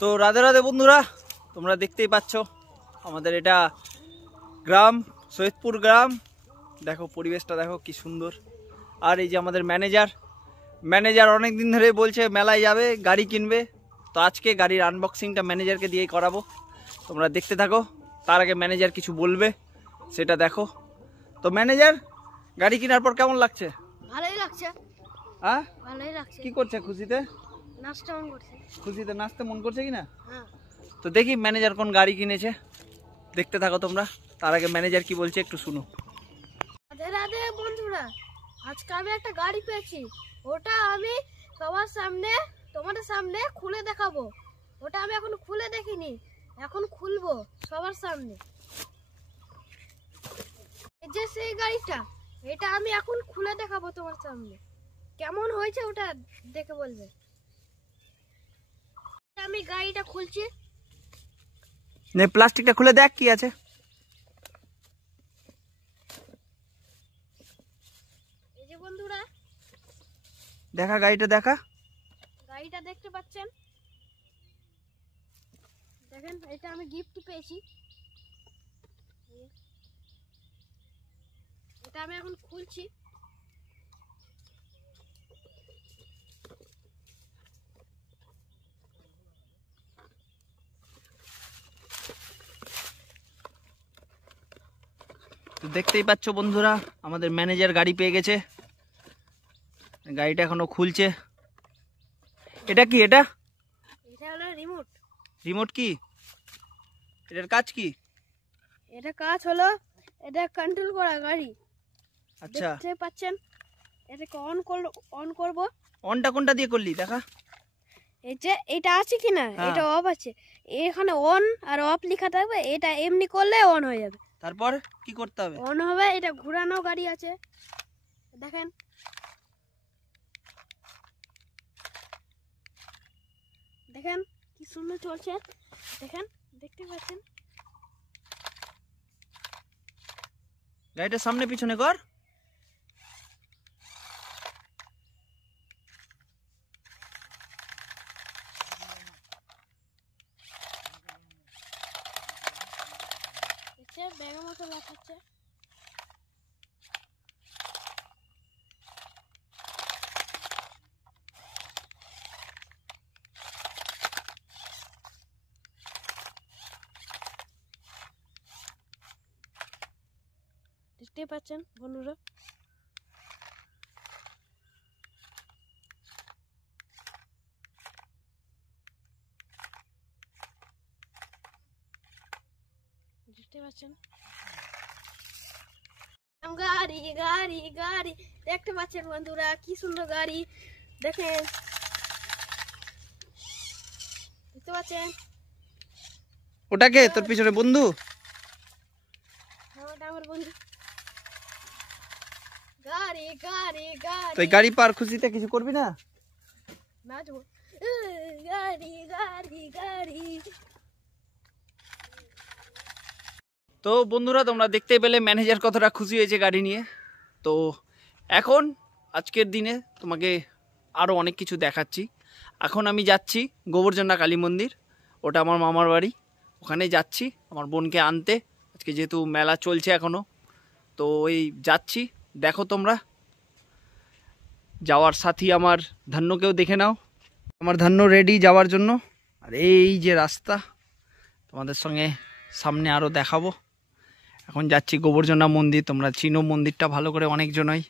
তো রাধে রাধে বন্ধুরা, তোমরা দেখতেই পাচ্ছ আমাদের এটা গ্রাম, সৈয়দপুর গ্রাম। দেখো পরিবেশটা দেখো কি সুন্দর। আর এই যে আমাদের ম্যানেজার অনেক দিন ধরে বলছে মেলায় যাবে, গাড়ি কিনবে। তো আজকে গাড়ির আনবক্সিংটা ম্যানেজারকে দিয়েই করাবো। তোমরা দেখতে থাকো, তার আগে ম্যানেজার কিছু বলবে সেটা দেখো। তো ম্যানেজার, গাড়ি কেনার পর কেমন লাগছে? ভালোই লাগছে। হ্যাঁ ভালোই লাগছে। কি করছে? খুশিতে নাচতে মন করছে। খুশিতে নাচতে মন করছে কিনা? হ্যাঁ। তো দেখি ম্যানেজার কোন গাড়ি কিনেছে, দেখতে থাকো তোমরা। তার আগে ম্যানেজার কি বলছে একটু শুনো। রাধে রাধে বন্ধুরা, আজকে আমি একটা গাড়ি পেয়েছি। ওটা আমি সবার সামনে, তোমাদের সামনে খুলে দেখাবো। ওটা আমি এখন খুলে দেখিনি, এখন খুলবো সবার সামনে। এই যে সেই গাড়িটা, এটা আমি এখন খুলে দেখাবো তোমার সামনে। কেমন হয়েছে ওটা দেখে বলবে। আমি গাড়িটা খুলছি। নে প্লাস্টিকটা খুলে দেখ কি আছে। এই যে বন্ধুরা, দেখা গাড়িটা দেখা। গাড়িটা দেখতে পাচ্ছেন, দেখেন এটা আমি গিফট পেয়েছি। এটা আমি এখন খুলছি। তো দেখতেই পাচ্ছ বন্ধুরা, আমাদের ম্যানেজার গাড়ি পেয়ে গেছে। গাড়িটা এখনো খুলছে। এটা কি? এটা হলো রিমোট। রিমোট কি? এটার কাজ কি? এটা কাজ হলো, এটা কন্ট্রোল করা গাড়ি। আচ্ছা, দেখতে পাচ্ছেন, এটাকে অন করব। অনটা কোনটা দিয়ে করলি দেখা। এই যে এটা আছে কিনা, এটা অফ আছে। এখানে অন আর অফ লেখা থাকবে, এটা এমনি করলে অন হয়ে যাবে। তারপর কি করতে হবে? অন হবে। এটা ঘোরানো গাড়ি আছে, দেখেন। দেখেন কি সুন্দর চলছে, দেখেন, দেখতে পাচ্ছেন। গাড়িটা সামনে পিছনে কর। ব্যাগের মতো লাগাচ্ছে। দেখতে পাচ্ছেন বন্ধুরা, দেখতে পাচ্ছেন গাড়ি গাড়ি গাড়ি। দেখতে পাচ্ছেন বন্ধুরা কি সুন্দর গাড়ি, দেখেন, দেখতে পাচ্ছেন। ওটাকে তোর পিছনে বন্ধু? হ্যাঁ, ওটা আমার বন্ধু। গাড়ি গাড়ি গাড়ি। তুই গাড়ি পার খুশিতে কিছু করবি না? নাচবো। গাড়ি গাড়ি গাড়ি। তো বন্ধুরা, তোমরা দেখতে পেলে ম্যানেজার কতটা খুশি হয়েছে গাড়ি নিয়ে। তো এখন আজকের দিনে তোমাকে আরও অনেক কিছু দেখাচ্ছি। এখন আমি যাচ্ছি গোবরজন্ডা কালী মন্দির, ওটা আমার মামার বাড়ি। ওখানে যাচ্ছি আমার বোনকে আনতে, আজকে যেহেতু মেলা চলছে এখনও। তো ওই যাচ্ছি, দেখো তোমরা। যাওয়ার সাথী আমার ধান্যকেও দেখে নাও। আমার ধান্য রেডি যাওয়ার জন্য। আর এই যে রাস্তা, তোমাদের সঙ্গে সামনে আরও দেখাবো। এখন যাচ্ছি গোবরজন্ডা মন্দির। তোমরা চিনো মন্দিরটা ভালো করে অনেকজনই।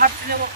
হাঁটতে যাবো।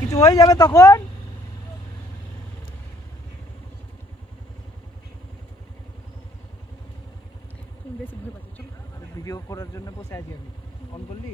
কিছু হয়ে যাবে তখন। ভিডিও করার জন্য বসে আছি আমি, অন করলি?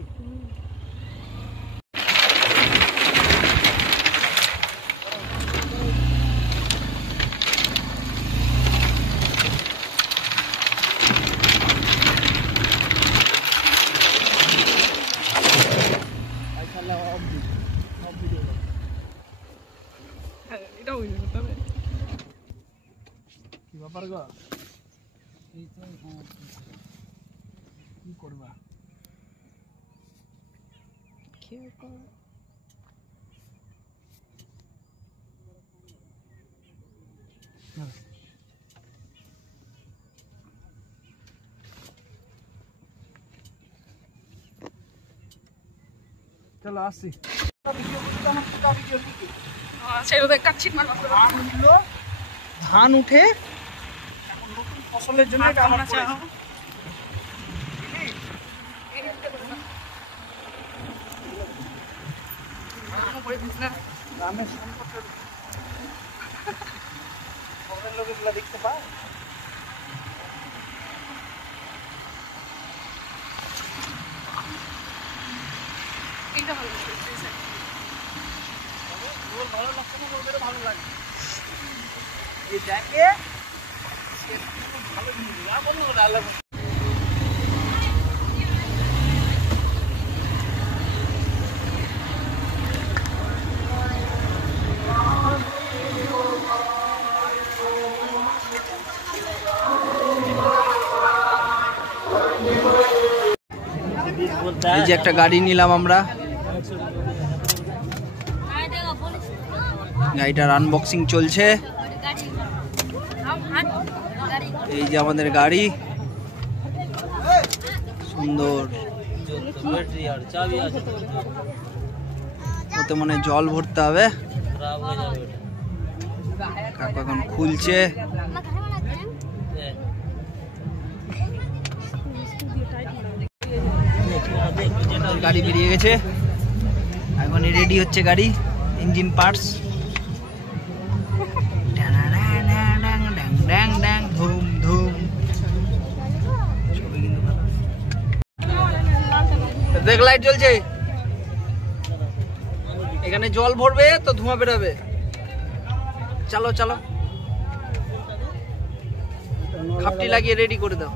কি ব্যাপার গো? কি করবা? চলো আসছি। ধান উঠে এখন নতুন ফসলের জন্য গ্রামের সম্পর্কের লোকেগুলো দেখতে পায়। ভালো লাগছে না, ওদেরও ভালো লাগে যে দেখে ভালো জিনিস বললো আল্লাহ। এই যে একটা গাড়ি নিলাম আমরা, গাড়িটার আনবক্সিং চলছে। এই যে আমাদের গাড়ি, সুন্দর। ওতে মনে জল ভরতে হবে। কাকু এখন খুলছে। গাড়ি বেরিয়ে গেছে, এখন রেডি হচ্ছে গাড়ি, ইঞ্জিন পার্টস। ধুম ধুম দেখ, লাইট জ্বলছে। এখানে জল ভরবে তো ধোঁয়া বেরোবে। চলো চলো, খাপটি লাগিয়ে রেডি করে দাও।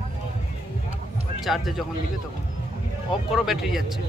চার্জে যখন দিবে তখন অফ করো, ব্যাটারি যাচ্ছে।